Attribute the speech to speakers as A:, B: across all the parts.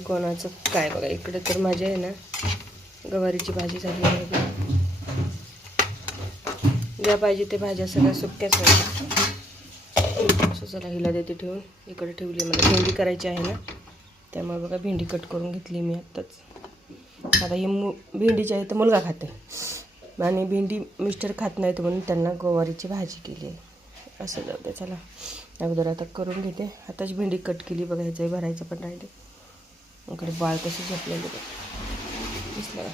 A: आहे कोणाचं काय बघा इकडे तर माझ्या आहे ना गवारीची भाजी झाली आहे बघा. ज्या पाहिजे ते भाज्या सगळ्या सुक्याच आहेत. असं चला हिला देते ठेवून. इकडे ठेवली मला. भेंडी करायची आहे ना त्यामुळे बघा भेंडी कट करून घेतली मी आत्ताच. आता ही मु भेंडीची आहे तर मुलगा खाते. आणि भेंडी मिस्टर खात नाहीत म्हणून त्यांना गवारीची भाजी केली आहे. असं जाऊ दे चला. अगोदर आता करून घेते. आताच भेंडी कट केली बघायचं आहे भरायचं पण राहिले इकडे बाळ कसे झोपलेले बघ. दिसलं का?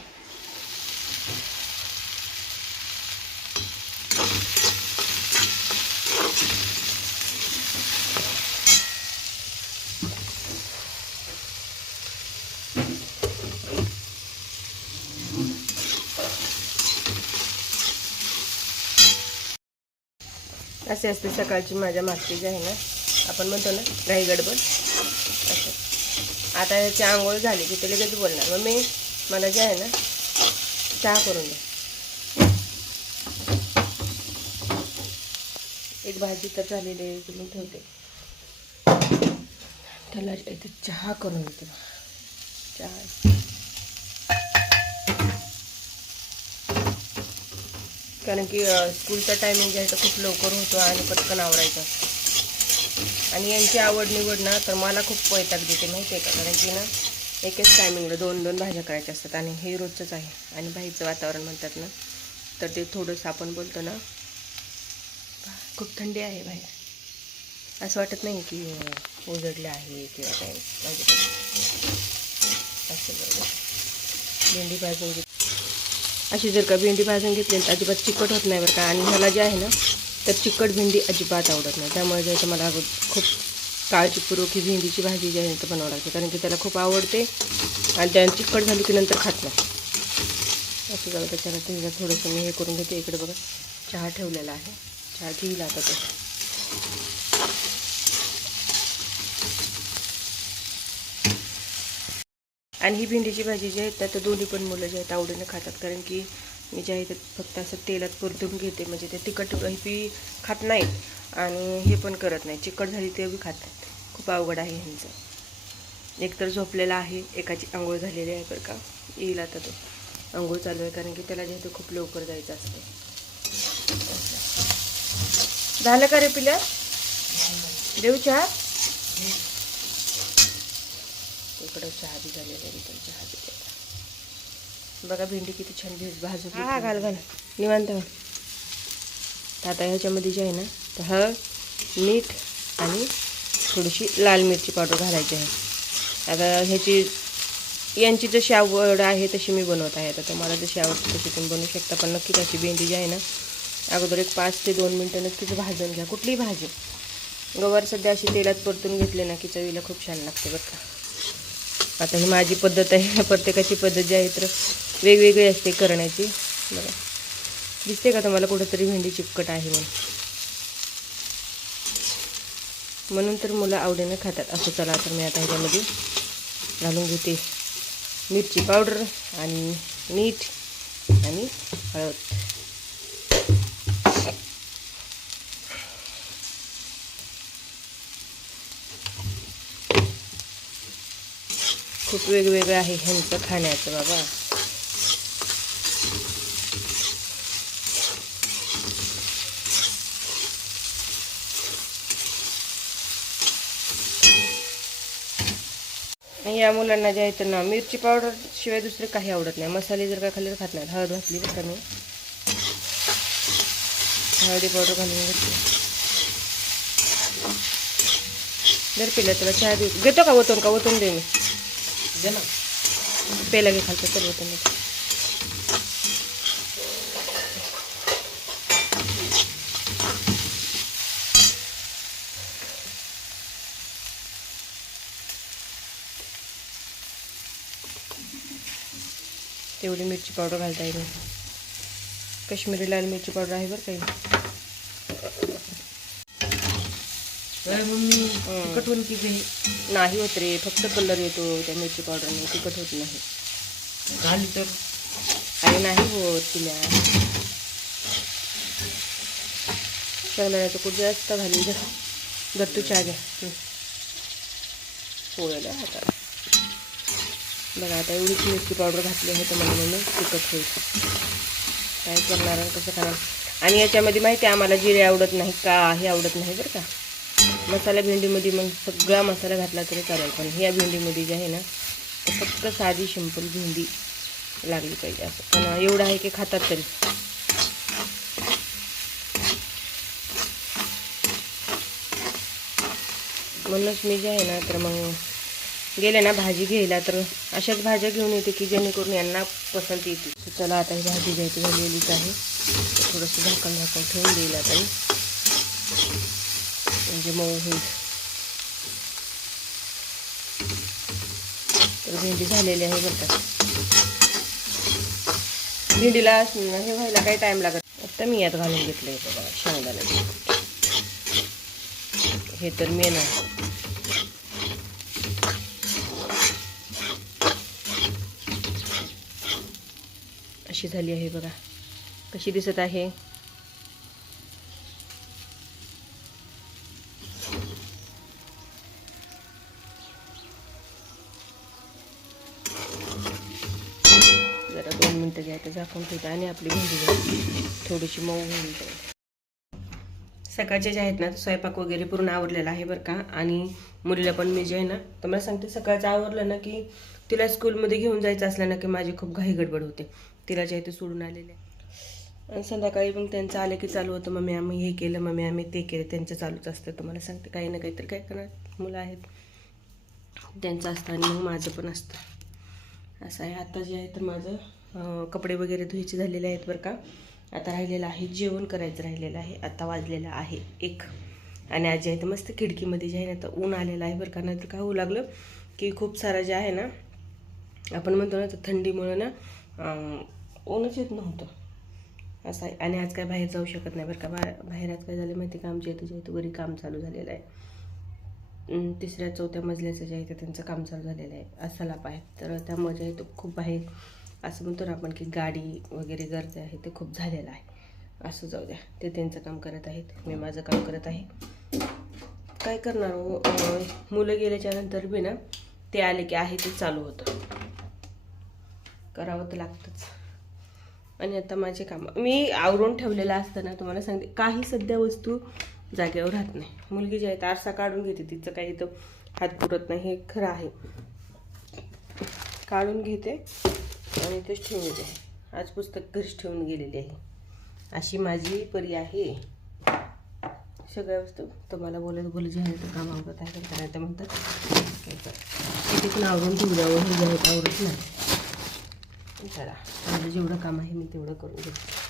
A: असे असते सकाळची माझ्या मागची जी आहे ना आपण म्हणतो ना राही गडबड असं आता याची आंघोळ झाली की ते लगेच बोलणार. मग मी मला जे आहे ना चहा करून द्या एक भाजी तर झालेली आहे ती मी ठेवते. त्याला इथे चहा करून देते. चहा कारण की स्कूलचा टायमिंग जे आहे तो खूप लवकर होतो आणि पटकन आवडायचं असतं. आणि यांची आवड निवड ना तर मला खूप वैताग देते माहिती आहे का? कारण की ना एकच टायमिंगला दोन दोन भाज्या करायच्या असतात आणि हे रोजचंच आहे. आणि भाईचं वातावरण म्हणतात ना तर ते थोडंसं आपण बोलतो ना खूप थंडी आहे बाहेर. असं वाटत नाही की उजडलं आहे किंवा काय. म्हणजे असं भेंडी भाजून घेत अशी जर का भेंडी भाजून घेतली तर अजिबात चिकट होत नाही बरं का. आणि ह्याला जे आहे ना तर चिकट भेंडी अजिबात आवडत नाही. त्यामुळे जे आहे मला खूप काळजीपूर्वक ही भेंडीची भाजी जी आहे तर ती बनावं लागते कारण की त्याला खूप आवडते आणि त्या चिकट झाली की नंतर खात नाही. असं झालं त्याच्याला तिला थोडंसं मी हे करून घेते. इकडे बघा चहा ठेवलेला आहे. चहा घेईल आता तो. आणि ही भेंडीची भाजी जी आहे ना तर दोन्ही पण मुलं जे आहेत आवडीनं खातात. कारण की मी ज्या इथे फक्त असं तेलात परतून घेते म्हणजे ते तिखट बी खात नाहीत आणि हे पण करत नाही. चिकट झाली ते बी खातात खूप अवघड आहे ह्यांचं. एक तर झोपलेला आहे एकाची आंघोळ झालेली आहे बरं का. येईल आता तो. आंघोळ चालू आहे कारण की त्याला जे खूप लवकर जायचं असतं. झालं का रे पिल्या देऊ चहा? इकडं चहा बी झालेला आहे चहा बी बघा भेंडी किती छान भेज भाजून हा घाल घाल. निवांत घाल. आता ह्याच्यामध्ये जे आहे ना तर हळद मीठ आणि थोडीशी लाल मिरची पावडर घालायची आहे. आता ह्याची यांची जशी आवड आहे तशी मी बनवत आहे. आता तुम्हाला जशी आवडते तशी तुम्ही बनवू शकता. पण नक्कीच अशी भेंडी जी आहे ना अगोदर एक पाच ते दोन मिनटं नक्कीच भाजून घ्या. कुठलीही भाजी. गवार सध्या अशी तेलात परतून घेतली ना की चवीला खूप छान लागते बरं का. आता ही माझी पद्धत आहे. प्रत्येकाची पद्धत जी आहे तर वेगवेगळी असते करण्याची. बघा. दिसते का तुम्हाला कुठंतरी भेंडी चिपकट आहे म्हणून? म्हणून तर मुलं आवडीनं खातात. असं चला तर मी आता ह्याच्यामध्ये घालून घेते. मिरची पावडर आणि मीठ आणि हळद. खूप वेगवेगळं आहे ह्यांचं खाण्याचं बाबा. आणि या मुलांना जे आहे तर ना मिरची पावडर शिवाय दुसरे काही आवडत नाही. मसाले जर का खाल्ले तर खात नाहीत. हळद घातली तर कमी हळदी पावडर घालून घेतली. जर पिलं तुला चहा देऊ. घेतो का ओतून का ओतून दे मी
B: दे ना.
A: पेला घे खालचं. चल ओतून दे तेवढी मिरची पावडर घालता येईल. काश्मीरी लाल मिरची पावडर आहे बरं काही
B: तिखट की
A: नाही? होत रे फक्त कलर येतो त्या मिरची पावडरने तिखट होत नाही.
B: घाली तर?
A: आणि नाही होत तिला. शेंगदाण्याचं कुठं जास्त घालून जर तू चहा घ्या पोळ्याला हाताला बघा आता एवढीच मिरची पावडर घातली आहे तर म्हणून तिखट होईल काय करणार आणि कसं करणार? आणि याच्यामध्ये माहिती आहे आम्हाला जिरे आवडत नाही का हे आवडत नाही बरं का. मसाला भेंडीमध्ये मग सगळा मसाला घातला तरी चालेल पण ह्या भेंडीमध्ये जे आहे ना ते फक्त साधी सिंपल भेंडी लागली पाहिजे असं. पण एवढं आहे की खातात तरी. म्हणूनच मी जे आहे ना तर मग गेले ना भाजी घ्यायला तर अशाच भाज्या घेऊन येते की जेणेकरून यांना पसंत येते चला आता ही भाजी घ्यायची झालेलीच आहे. थोडंसं झाकण झाकण ठेवून देईल आता मी. म्हणजे मऊ होईल. तर भेंडी झालेली आहे बरं का. भेंडीला हे व्हायला काही टाईम लागत आता मी यात घालून घेतलं आहे बघा शेंगदाणा हे तर मेन आहे. अशी झाली आहे बघा. कशी दिसत आहे? जरा दोन मिनटं घ्यायचं झाकून ठेवते आणि आपली भेंडी थोडीशी मऊ होईल जाईल. सकाळचे जे आहेत ना स्वयंपाक वगैरे पूर्ण आवरलेला आहे बरं का. आणि मुलीला पण मी जे आहे ना तर मला सांगते सकाळचं आवरलं ना की तिला स्कूलमध्ये घेऊन जायचं असलं ना की माझी खूप घाई गडबड होते. तिला जे आहे ते सोडून आलेले आणि संध्याकाळी मग त्यांचं आलं की चालू होतं मम्मी आम्ही हे केलं मम्मी आम्ही ते केलं त्यांचं चालूच असतं. तर मला सांगते काही ना काहीतरी काय करणार मुलं आहेत. त्यांचं असतं आणि मग माझं पण असतं. असं आहे. आता जे आहे तर माझं कपडे वगैरे धुवायचे झालेले आहेत बरं का. आता राहिलेलं आहे जेवण करायचं राहिलेलं आहे. आता वाजलेलं आहे एक. आणि आज जे आहे तर मस्त खिडकीमध्ये जे आहे ना तर ऊन आलेलं आहे बरं का. नाहीतर काय होऊ लागलं की खूप सारा जे आहे ना आपण म्हणतो ना तर थंडीमुळं ना ऊनच येत नव्हतं. असं आहे. आणि आज काय बाहेर जाऊ शकत नाही बरं का. बा बाहेर आज काय झालं माहिती का? आमच्या इथं जे आहे काम चालू झालेलं आहे. तिसऱ्या चौथ्या मजल्याचं जे आहे त्यांचं काम चालू झालेलं आहे. असा लाभ आहे. तर त्यामुळे ज्या इथं खूप बाहेर असं म्हणतो ना आपण की गाडी वगैरे गरजे आहे ते खूप झालेलं आहे. असं जाऊ द्या. ते त्यांचं काम करत आहेत. मी माझं काम करत आहे. काय करणार हो? मुलं गेल्याच्यानंतर बी ना ते आले की आहे ते चालू होतं. करावं तर लागतंच. आणि आता माझे कामं. मी आवरून ठेवलेलं असताना तुम्हाला सांगते काही सध्या वस्तू जागेवर राहत नाही. मुलगी जी आहे तर आरसा काढून घेते तिचं काही इथं हात पुरत नाही हे खरं आहे. काढून घेते आणि तेच ठेवून देते आज पुस्तक घरीच ठेवून गेलेली आहे. अशी माझी परी आहे. सगळ्या वस्तू तुम्हाला बोलत बोलत जे आहे ते काम आवडत आहे तर म्हणतात. तिथे पण आवरून ठेवल्यावर हे जे आवडत नाही. चला माझं जेवढं काम आहे मी तेवढं करून घेते.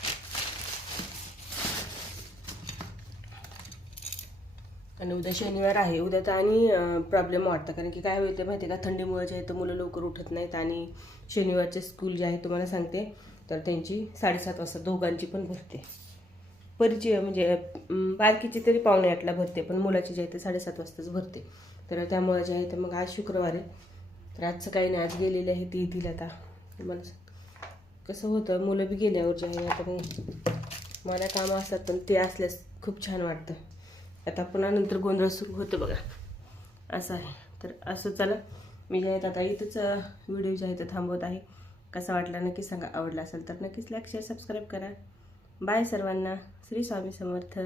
A: आणि उद्या शनिवार आहे उद्या तर आणि प्रॉब्लेम वाटतं कारण की काय होतं माहिती आहे का थंडीमुळे जे आहे तर मुलं लवकर उठत नाहीत आणि शनिवारचे स्कूल जे आहे तुम्हाला सांगते तर त्यांची साडेसात वाजता दोघांची पण भरते. परिचय म्हणजे बारकीची तरी पावणे आठला भरते पण मुलाची जे आहे ते साडेसात वाजताच भरते. तर त्यामुळे जे आहे तर मग आज शुक्रवार आहे. तर आजचं काही नाही आज गेलेली आहे ती येतील आता मला कसं होतं मुलं बी गेल्यावर जे आहे आता मग मला कामं असतात पण ते असल्यास खूप छान वाटतं. आता पुन्हा नंतर गोंधळ सुरू होतो बघा. असं आहे. तर असं चला. मी जे आहेत आता इथंच व्हिडिओ जे आहे थांबवत आहे. कसा वाटला नक्की सांगा. आवडला असेल तर नक्कीच लाईक शेअर सबस्क्राईब करा. बाय सर्वांना. श्री स्वामी समर्थ.